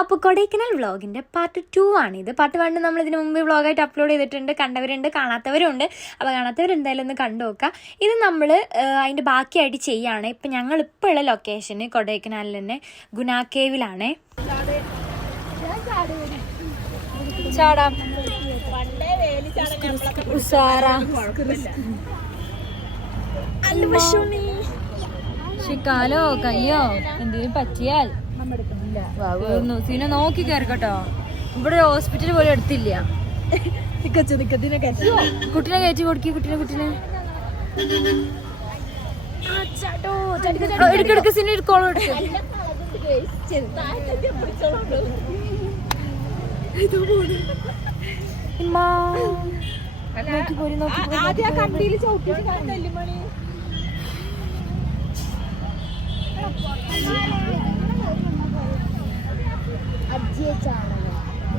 അപ്പോൾ കൊടൈക്കനാൽ വ്ളോഗിൻ്റെ പാർട്ട് 2 ആണിത്. പാർട്ട് 1 നമ്മൾ ഇതിന് മുമ്പ് വ്ളോഗായിട്ട് അപ്ലോഡ് ചെയ്തിട്ടുണ്ട്. കണ്ടവരുണ്ട്, കാണാത്തവരുണ്ട്. അപ്പോൾ കാണാത്തവരെന്തായാലും ഒന്ന് കണ്ടു നോക്കുക. ഇത് നമ്മൾ അതിൻ്റെ ബാക്കിയായിട്ട് ചെയ്യുകയാണ്. ഇപ്പം ഞങ്ങളിപ്പോൾ ഉള്ള ലൊക്കേഷന് കൊടൈക്കനാലിൽ തന്നെ ഗുനാ കേവിലാണേ. ചാടാം കാലോ കയ്യോ എന്തെങ്കിലും പറ്റിയാൽ സീന നോക്കി കയറിക്കട്ടോ. ഇവിടെ ഹോസ്പിറ്റൽ പോലും എടുത്തില്ല. കുട്ടിനെ കയറ്റി കൊടുക്കി. കുട്ടിനെ എടുക്കെടുക്ക് സീന എടുക്കോളൂ.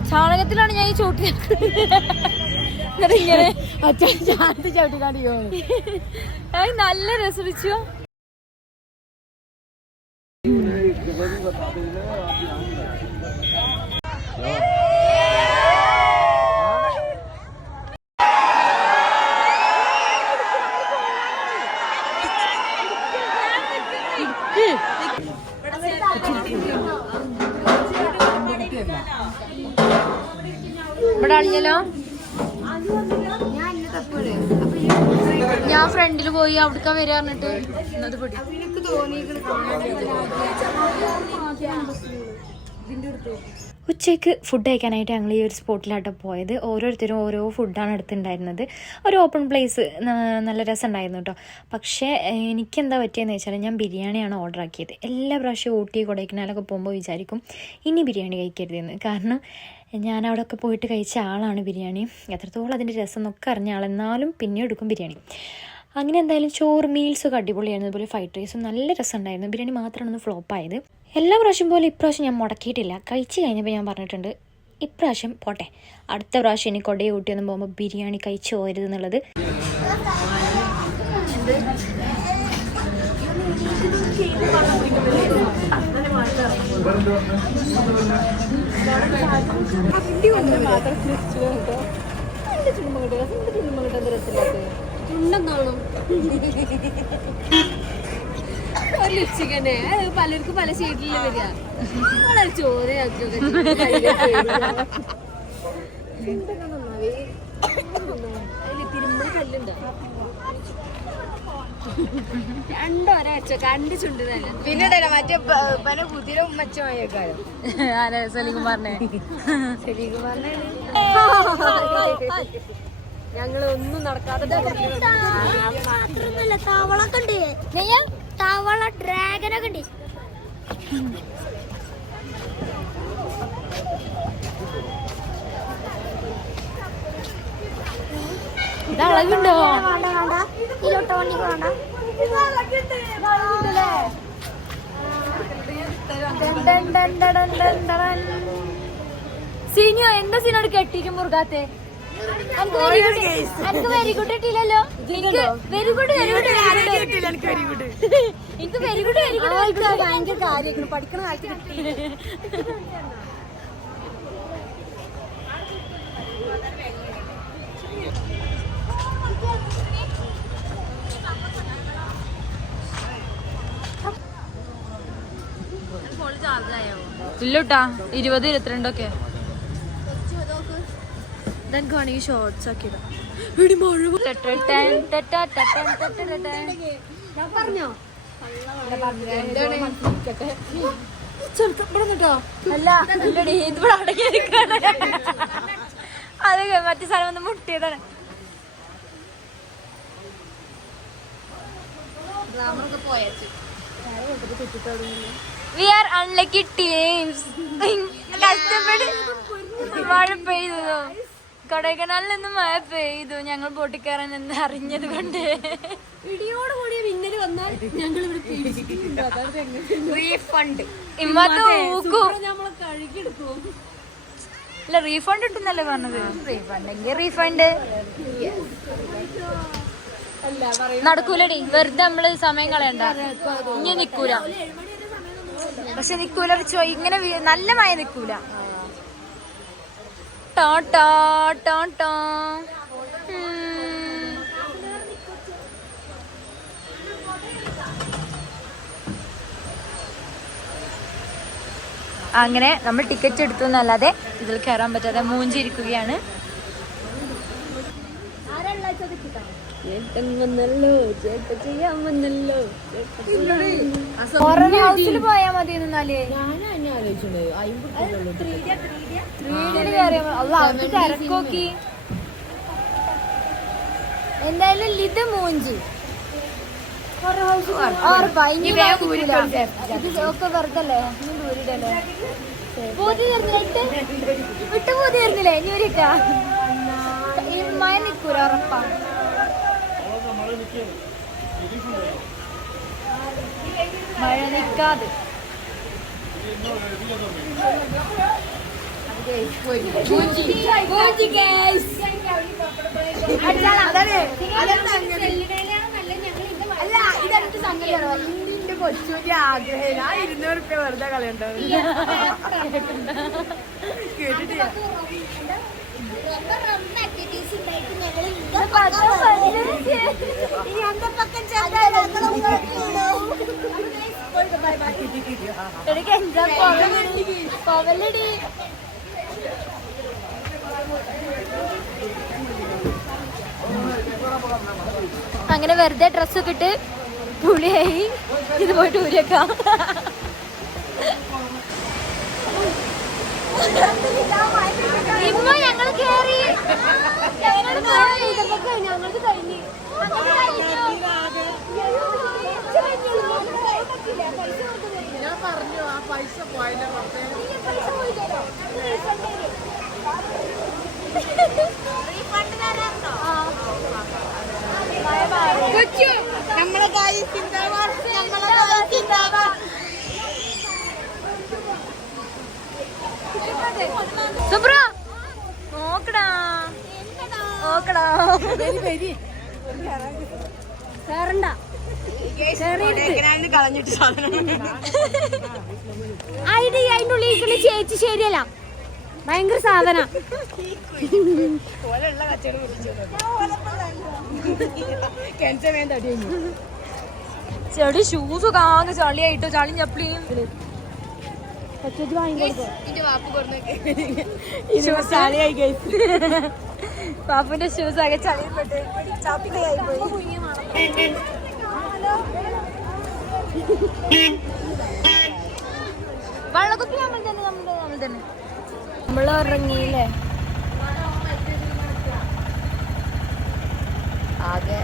ചാണകത്തിലാണ് ഞാൻ ഈ ചവിട്ടി ഇങ്ങനെ ചവിട്ടിക്കാണ്ടിയോ. നല്ല രസിച്ചോ. ഇവിടെ അളിഞ്ഞല്ലോ. ഞാൻ ഫ്രണ്ടില് പോയി അവിടേക്കാ വരിക പറഞ്ഞിട്ട് ഇന്നത് പിടി. ഉച്ചയ്ക്ക് ഫുഡ് കഴിക്കാനായിട്ട് ഞങ്ങൾ ഈ ഒരു സ്പോട്ടിലാട്ടോ പോയത്. ഓരോരുത്തരും ഓരോ ഫുഡാണ് എടുത്തിട്ടുണ്ടായിരുന്നത്. ഒരു ഓപ്പൺ പ്ലേസ്, നല്ല രസമുണ്ടായിരുന്നു കേട്ടോ. പക്ഷേ എനിക്കെന്താ പറ്റിയെന്ന് വെച്ചാൽ ഞാൻ ബിരിയാണിയാണ് ഓർഡർ ആക്കിയത്. എല്ലാ പ്രാവശ്യവും ഊട്ടി കൊടൈക്കനാലൊക്കെ പോകുമ്പോൾ വിചാരിക്കും ഇനി ബിരിയാണി കഴിക്കരുതെന്ന്. കാരണം ഞാൻ അവിടെയൊക്കെ പോയിട്ട് കഴിച്ച ആളാണ് ബിരിയാണി. എത്രത്തോളം അതിൻ്റെ രസം എന്നൊക്കെ അറിഞ്ഞ ആൾ, എന്നാലും പിന്നെ എടുക്കും ബിരിയാണി. അങ്ങനെ എന്തായാലും ചോറ് മീൽസൊക്കെ അടിപൊളിയായിരുന്നു. അതുപോലെ ഫ്രൈഡ് റൈസും നല്ല രസമുണ്ടായിരുന്നു. ബിരിയാണി മാത്രമാണ് ഫ്ലോപ്പായത്. എല്ലാ പ്രാവശ്യം പോലെ ഇപ്രാവശ്യം ഞാൻ മുടക്കിയിട്ടില്ല. കഴിച്ച് കഴിഞ്ഞപ്പോൾ ഞാൻ പറഞ്ഞിട്ടുണ്ട് ഇപ്രാവശ്യം പോട്ടെ, അടുത്ത പ്രാവശ്യം ഇനി കൊടൈ ഊട്ടിയൊന്നും പോകുമ്പോൾ ബിരിയാണി കഴിച്ചു പോകരുത് എന്നുള്ളത്. ലിപ്സ്റ്റിക്കന്നെ പലർക്കും പല ഷെയ്ഡില് വരിക. വളരെ ചോരയാക്കിയൊക്കെ തിരുമ്പ കല്ലുണ്ട്. രണ്ടൊരാഴ്ച കണ്ട് ചുണ്ടുന്നല്ല. പിന്നെ മറ്റേ പല കുതിര ഉമ്മച്ചമായേക്കാരും സലീകുമാറിനെ ഞങ്ങള് ഒന്നും നടക്കാതെ മാത്രമല്ല തവളൊക്കെ ഉണ്ട്. തവള ഡ്രാഗനൊക്കെ ഉണ്ട്. ഇതളവുണ്ടോ? സീനിയോ എന്താ സീനോട് കെട്ടിട്ട് മുറുകാത്തെ? വെരി ഗുഡ് കിട്ടിയില്ലല്ലോ. വെരി ഗുഡ് എനിക്ക് വെരി ഗുഡ് ഭയങ്കര കാര്യം പഠിക്കണ കാലത്ത് കിട്ടി. ഇല്ലട്ടാ 20-22 ഇതെനിക്ക് വേണമെങ്കിൽ ഷോർട്സ് ഒക്കെ ഇടാം. പറഞ്ഞോ അല്ല ഇതിവിടെ അടങ്ങിയിരിക്കാണ്. അത് മറ്റേ സ്ഥലം വന്ന് മുട്ടിയതാണ്. We are unlucky teams. കഷ്ടപ്പെട്ട് മഴ പെയ്തു. കൊടൈക്കനാലിൽ നിന്ന് മഴ പെയ്തു. ഞങ്ങൾ ബോട്ടിൽ കയറാൻ എന്ന് അറിഞ്ഞത് കൊണ്ട് ഇടിയോട് കൂടിയ മിന്നല് വന്നാൽ ഞങ്ങൾ റീഫണ്ട് ഊക്കും നമ്മളെ കഴുകിയെടുക്കും. അല്ല റീഫണ്ട് കിട്ടുന്നല്ലേ പറഞ്ഞത്. റീഫണ്ട് എങ്കിൽ റീഫണ്ട് നടക്കൂലടി. വെറുതെ നമ്മള് സമയം കളയണ്ട. ഇനി നിക്കൂല. പക്ഷെ നിക്കൂല ഇങ്ങനെ നല്ല മഴ നിക്കൂല. ടാ ടാ ടാ ടാ. അങ്ങനെ നമ്മൾ ടിക്കറ്റ് എടുത്തു എന്നല്ലാതെ ഇതിൽ കയറാൻ പറ്റാതെ മൂഞ്ചിരിക്കുകയാണ്. ഹൗസിൽ പോയാ മതി. എന്തായാലും ഇത് മൂഞ്ചി ഒക്കെ വെറുതല്ലേ ദൂരിടല്ലേ പൂതി തീർന്നിട്ട് വിട്ടു പൂതി തീർന്നില്ലേ ഇനി ഒരിക്കാ മഴ നിൽക്കൂല ഉറപ്പാ. മഴ നിൽക്കാതെ അല്ല ഇതെനിക്ക് സംഗതി ഇന്ത്യന്റെ കൊച്ചൂരി ആഗ്രഹം 200 രൂപ വെറുതെ കളയണ്ടോ കേട്ടിട്ടില്ല. അങ്ങനെ വെറുതെ ഡ്രസ്സൊക്കെ ഇട്ട് പുളിയായി ഇത് പോയിട്ട് ഊരിയേക്കാം. ഇമ്മ ഞങ്ങൾ കേറി ഞങ്ങൾക്ക് കഴിഞ്ഞു ഞാൻ പറഞ്ഞു ആ പൈസ പോയല്ലോ. നമ്മളെ സുബ്ര നോക്കടാ നോക്കടാ കേറണ്ട കളഞ്ഞിട്ട് അതിന്റെ ഉള്ളിൽ ചേച്ചി ശരിയല്ല ഭയങ്കര സാധന ചെടി ഷൂസ് കാങ്ങ് ചളിയായിട്ടോ ചളിയും ചപ്പിളിയും പാപ്പുന്റെ ഷൂസ് ആകെ ചളിയിൽപ്പെട്ട് ചപ്പിളിയായി പോയി. വെള്ളക്കുപ്പി നമ്മൾ തന്നെ നമ്മൾ ഇറങ്ങിയില്ലേ. ആകെ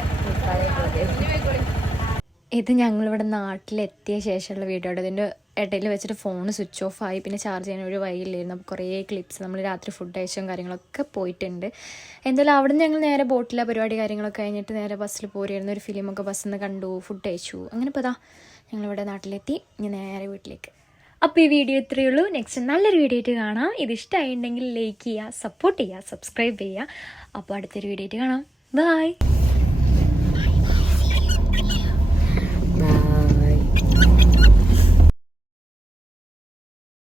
ഇത് ഞങ്ങളിവിടെ നാട്ടിലെത്തിയ ശേഷമുള്ള വീഡിയോ. ഇതിൻ്റെ ഇടയിൽ വെച്ചിട്ട് ഫോൺ സ്വിച്ച് ഓഫ് ആയി. പിന്നെ ചാർജ് ചെയ്യാൻ ഒരു വഴിയില്ലായിരുന്നു. അപ്പോൾ കുറേ ക്ലിപ്സ് നമ്മൾ രാത്രി ഫുഡ് അയച്ചും കാര്യങ്ങളൊക്കെ പോയിട്ടുണ്ട്. എന്തായാലും അവിടെ നിന്ന് ഞങ്ങൾ നേരെ ബോട്ടിലെ പരിപാടി കാര്യങ്ങളൊക്കെ കഴിഞ്ഞിട്ട് നേരെ ബസ്സിൽ പോരുമായിരുന്നു. ഒരു ഫിലിമൊക്കെ ബസ്സിൽ നിന്ന് കണ്ടു, ഫുഡ് അയച്ചു. അങ്ങനെ ഇപ്പോൾ ഇതാ ഞങ്ങളിവിടെ നാട്ടിലെത്തി. ഇനി നേരെ വീട്ടിലേക്ക്. അപ്പോൾ ഈ വീഡിയോ ഇത്രയേ ഉള്ളൂ. നെക്സ്റ്റ് നല്ലൊരു വീഡിയോ ആയിട്ട് കാണാം. ഇത് ഇഷ്ടമായിട്ടുണ്ടെങ്കിൽ ലൈക്ക് ചെയ്യുക, സപ്പോർട്ട് ചെയ്യുക, സബ്സ്ക്രൈബ് ചെയ്യുക. അപ്പോൾ അടുത്തൊരു വീഡിയോ ആയിട്ട് കാണാം. ബൈ.